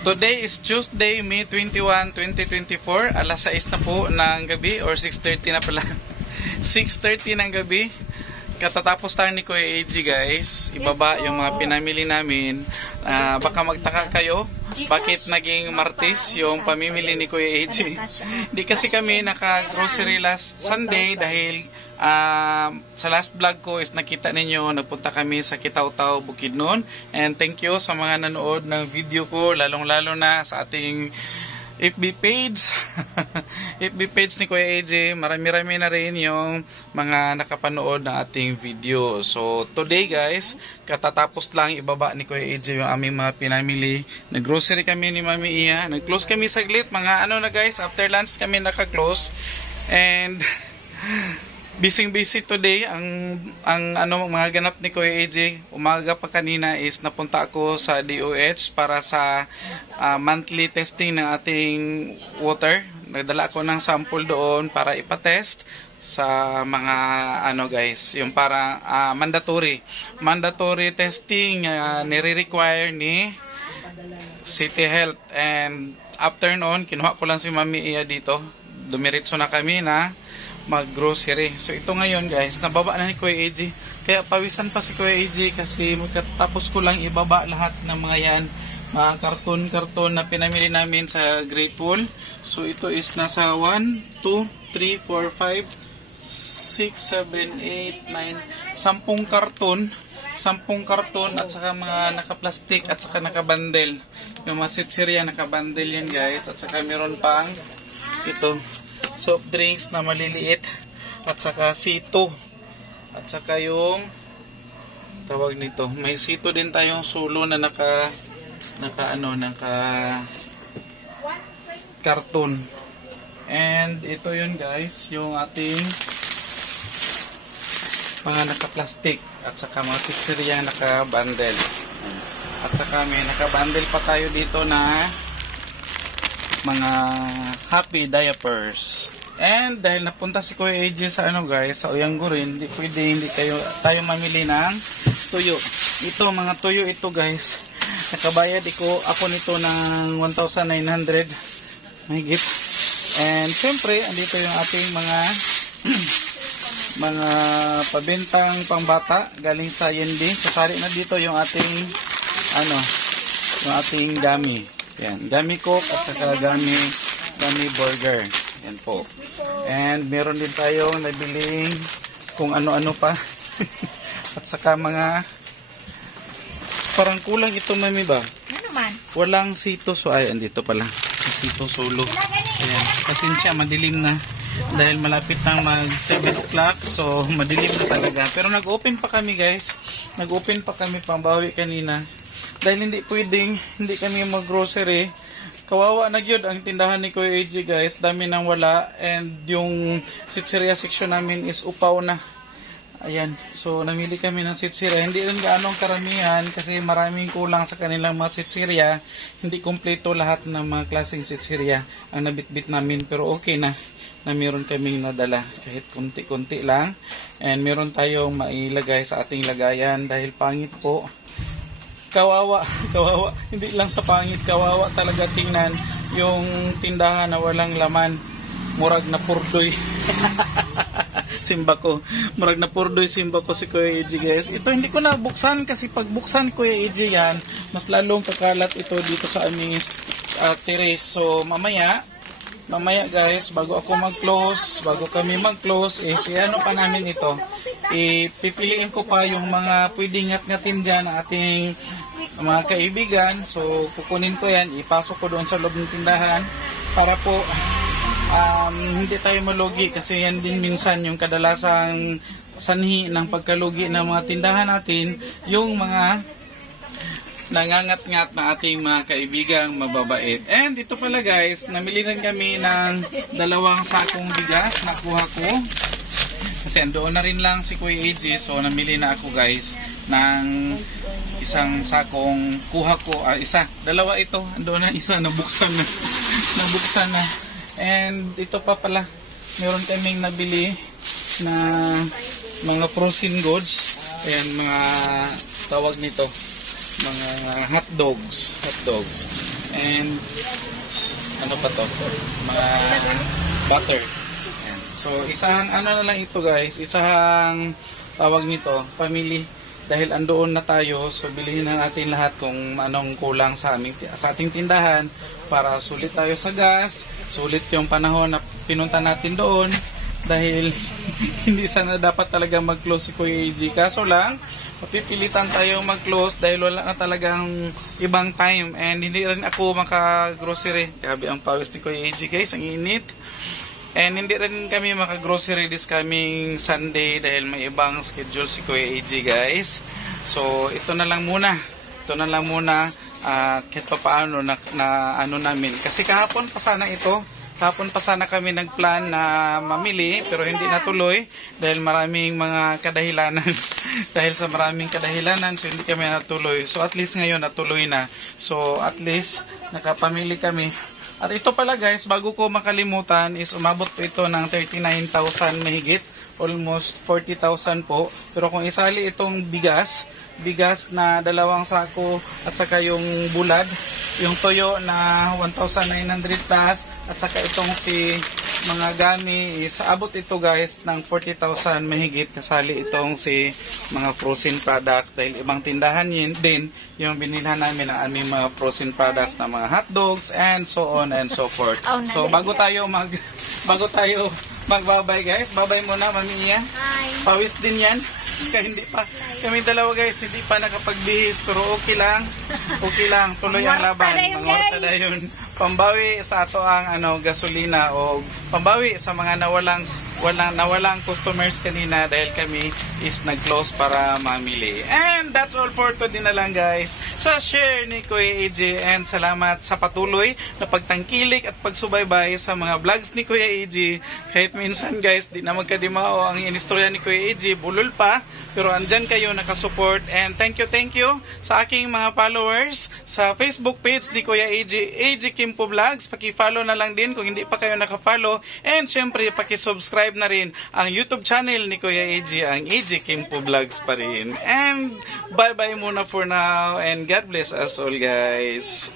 Today is Tuesday, May 21, 2024. Alas 6 na po ng gabi or 6:30 na pala. 6:30 ng gabi. Katatapos tayo ni Kuya AG, guys. Ibaba yung mga pinamili namin. Baka magtaka kayo bakit naging Martes yung pamimili ni Kuya AG. Di kasi kami naka-grocery last Sunday dahil sa last vlog ko is nakita ninyo nagpunta kami sa Kitaw-Taw, Bukidnon. And thank you sa mga nanood ng video ko, lalong-lalo na sa ating FB page. FB page ni Kuya AJ, marami-rami na rin yung mga nakapanood ng ating video. So today, guys, katatapos lang ibaba ni Kuya AJ yung aming mga pinamili. Nag-grocery kami ni Mami Iya. Nag-close kami saglit, mga ano na, guys, after lunch kami naka-close. And busy today ang mga ganap ni Kuya AJ. Umaga pa kanina is napunta ako sa DOH para sa monthly testing ng ating water. Nagdala ako ng sample doon para ipatest sa mga guys, yung para mandatory testing nire-require ni City Health. And after noon, kinuha ko lang si Mami Iya dito. Dumiretso na kami na mag-grocery. So ito ngayon, guys, nababa na ni Kuya AJ. Kaya pawisan pa si Kuya AJ kasi magkatapos ko lang ibaba lahat ng mga yan, mga karton na pinamili namin sa Great Wall. So ito is nasa 1, 2, 3, 4, 5, 6, 7, 8, 9, 10 karton. 10 karton at saka mga naka-plastic at saka naka-bundle. Yung mga sitsirya naka-bundle yan, guys. At saka meron pang ito, soft drinks na maliliit at saka sito at saka yung tawag nito, may sito din tayong sulo na naka karton. And ito yun, guys, yung ating mga naka-plastic at saka mga sitsirya naka-bundle. At saka may naka-bundle pa tayo dito na mga happy diapers. And dahil napunta si Kuya AJ sa guys, sa Uyanggurin, hindi tayo mamili ng tuyo. Ito, mga tuyo ito, guys. Nakabayad ako nito ng 1,900 mahigit. And syempre, andito yung ating mga mga pabentang pangbata galing sa Yendi. Kasali na dito yung ating yung ating gummy. Yan, gummy coke at saka gummy burger. Yan po. And meron din tayong nabiling kung ano-ano pa. At saka mga parang kulang ito, Mami, ba? Ano man? Walang sito. So ay, andito pala si sito solo. Ayan, pasensya, madilim na dahil malapit nang mag 7 o'clock. So madilim na talaga. Pero nag-open pa kami, guys. Nag-open pa kami pambawi kanina. Dahil hindi kami mag-grocery. Kawawa na gyud ang tindahan ni Kuya AJ, guys. Dami nang wala. And yung sitsirya section namin is upaw na. Ayan. So, namili kami ng sitsirya. Hindi rin gaanong karamihan kasi maraming kulang sa kanilang mga sitsirya. Hindi kompleto lahat ng mga klaseng sitsirya ang nabitbit namin. Pero okay na meron kaming nadala. Kahit kunti-kunti lang. And meron tayong mailagay sa ating lagayan dahil pangit po. Kawawa. Hindi lang sa pangit, kawawa talaga tingnan yung tindahan na walang laman. Murag na purdoy. Murag na purdoy simba ko si Kuya AJ, guys. Ito hindi ko na buksan kasi pag buksan Kuya AJ yan, mas lalong kakalat ito dito sa aming terrace. So mamaya, guys, bago kami mag-close, pa namin ito. Ipipiliin ko pa yung mga pwedeng ngat-ngatin dyan ng ating mga kaibigan. So, kukunin ko yan, ipasok ko doon sa loob ng tindahan para po hindi tayo malugi kasi yan din minsan yung kadalasang sanhi ng pagkalugi ng mga tindahan natin, yung mga nangangat-ngat na ating mga kaibigang mababait. And dito pala, guys, namili rin kami ng 2 sakong bigas na kuha ko. Kasi doon na rin lang si Kuya AJ. So namili na ako, guys, ng 1 sakong kuha ko. Dalawa ito. Doon na isa, nabuksan na. And ito pa pala, meron kaming nabili na mga frozen goods. Ayan, mga tawag nito, mga hot dogs. And ano pa to? Mga butter. Ayan. So, isang ano na lang ito guys, isang tawag nito, family. Dahil andoon na tayo, so bilhin na natin lahat kung anong kulang sa ating tindahan para sulit tayo sa gas, sulit yung panahon na pinunta natin doon. Dahil hindi sana dapat talaga mag-close si Kuya AJ. Kaso lang, mapipilitan tayo mag-close dahil wala na talagang ibang time. And hindi rin ako maka-grocery. Grabe ang pawis ni Kuya AJ guys, ang init. And hindi rin kami maka-grocery this coming Sunday dahil may ibang schedule si Kuya AJ guys. So ito na lang muna. Ito na lang muna kahit pa paano na ano namin. Kasi kahapon pa sana ito. Kahapon pa sana kami nagplan na mamili pero hindi natuloy dahil maraming mga kadahilanan. Dahil sa maraming kadahilanan so hindi kami natuloy. So at least ngayon natuloy na. So at least nakapamili kami. At ito pala guys, bago ko makalimutan is umabot po ito ng 39,000 mahigit. Almost 40,000 po. Pero kung isali itong bigas na 2 sako at saka yung bulad, yung toyo na 1,900 plus at saka itong si mga gami is abot ito guys ng 40,000 mahigit kasali itong si mga frozen products dahil ibang tindahan yun din yung binilhan namin ng aming mga frozen products na mga hot dogs and so on and so forth. So bago tayo magbabay guys, babay muna Mami Iya. Hi. Pawis din yan. Kaya hindi pa kami dalawa guys, hindi pa nakapagbihis pero okay lang. Okay lang, tuloy ang laban. Mangortada yun. Pambawi sa ato ang gasolina o pambawi sa mga nawalang customers kanina dahil kami is nag-close para mamili. And that's all for today na lang guys. Sa share ni Kuya AJ and salamat sa patuloy na pagtangkilik at pagsubaybay sa mga vlogs ni Kuya AJ. Kahit minsan guys, di na magkadimao ang inistorya ni Kuya AJ, bulol pa, pero andyan kayo nakasupport and thank you sa aking mga followers sa Facebook page ni Kuya AJ Kimpo Vlogs. Paki-follow na lang din kung hindi pa kayo naka-follow and syempre paki-subscribe na rin ang YouTube channel ni Kuya AJ, ang AJ Kimpo Vlogs pa rin. And bye bye muna for now and God bless us all guys.